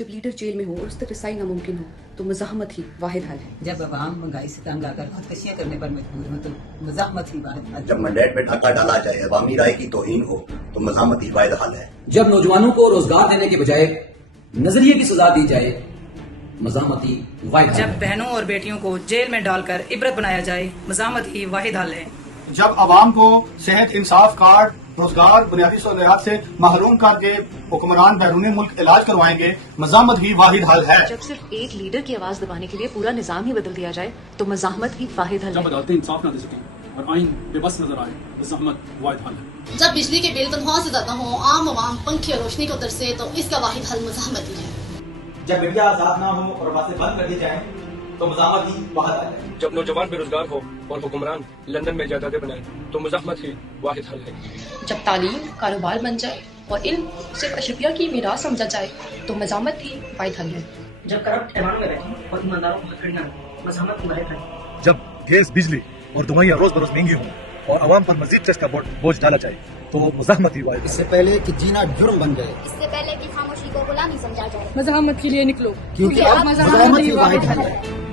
جب leader jail میں ہو اور اس تک رسائی ناممکن ہو تو مزاحمت ہی واحد حل ہے. جب عوام مہنگائی سے تنگ آ کر خودکشیاں کرنے پر مجبور ہو تو مزاحمت ہی واحد حل ہے. جب مینڈیٹ پہ ڈھاکہ ڈالا جائے، عوامی رائے کی توہین ہو تو مزاحمت ہی واحد حل ہے. جب نوجوانوں کو روزگار دینے کے بجائے نظریے کی سزا دی جائے مزاحمت ہی واحد حل جب ہے. بہنوں اور بیٹیوں کو جیل میں ڈال کر عبرت بنایا جائے مزاحمت ہی واحد حل ہے. جب عوام کو صحت، انصاف کارڈ، روزگار، بنیادی سہولیات سے محروم کر کے حکمران بیرون ملک علاج کروائیں گے، مزاحمت ہی واحد حل ہے. جب صرف ایک لیڈر کی آواز دبانے کے لیے پورا نظام ہی بدل دیا جائے تو مزاحمت ہی واحد حل جب ہے. عدالتیں انصاف نہ دے سکیں اور آئین بے بس نظر آئے مزاحمت واحد حل ہے. جب بجلی کے بل تنخواہ سے زیادہ ہوں، عام عوام پنکھے اور روشنی کو ترسے تو اس کا واحد حل مزاحمت ہی ہے. جب میڈیا آزاد نہ ہو اور باتیں بند کر دی جائیں تو مزاحمت ہی واحد حل ہے. جب نوجوان بے روزگار ہو اور حکمران لندن میں جائیدادیں بنائیں تو مزاحمت ہی واحد حل ہے. جب تعلیم کاروبار بن جائے اور علم صرف اشرفیہ کی میراث سمجھا جائے تو مزاحمت ہی واحد حل ہے. جب کرپٹ ایوانوں میں بیٹھیں اور ایمانداروں کو ہتھیلیاں مزاحمت ہی واحد حل ہے. جب گیس، بجلی اور دوائیاں روز بروز مہنگی ہوں اور عوام پر مزید ٹیکس کا بوجھ ڈالا جائے تو مزاحمت ہی واحد. اس سے پہلے کہ جینا جرم بن جائے، اس سے پہلے کہ خاموشی کو غلامی سمجھا جائے، مزاحمت کے لیے نکلو کیونکہ اب مزاحمت ہی واحد حل ہے.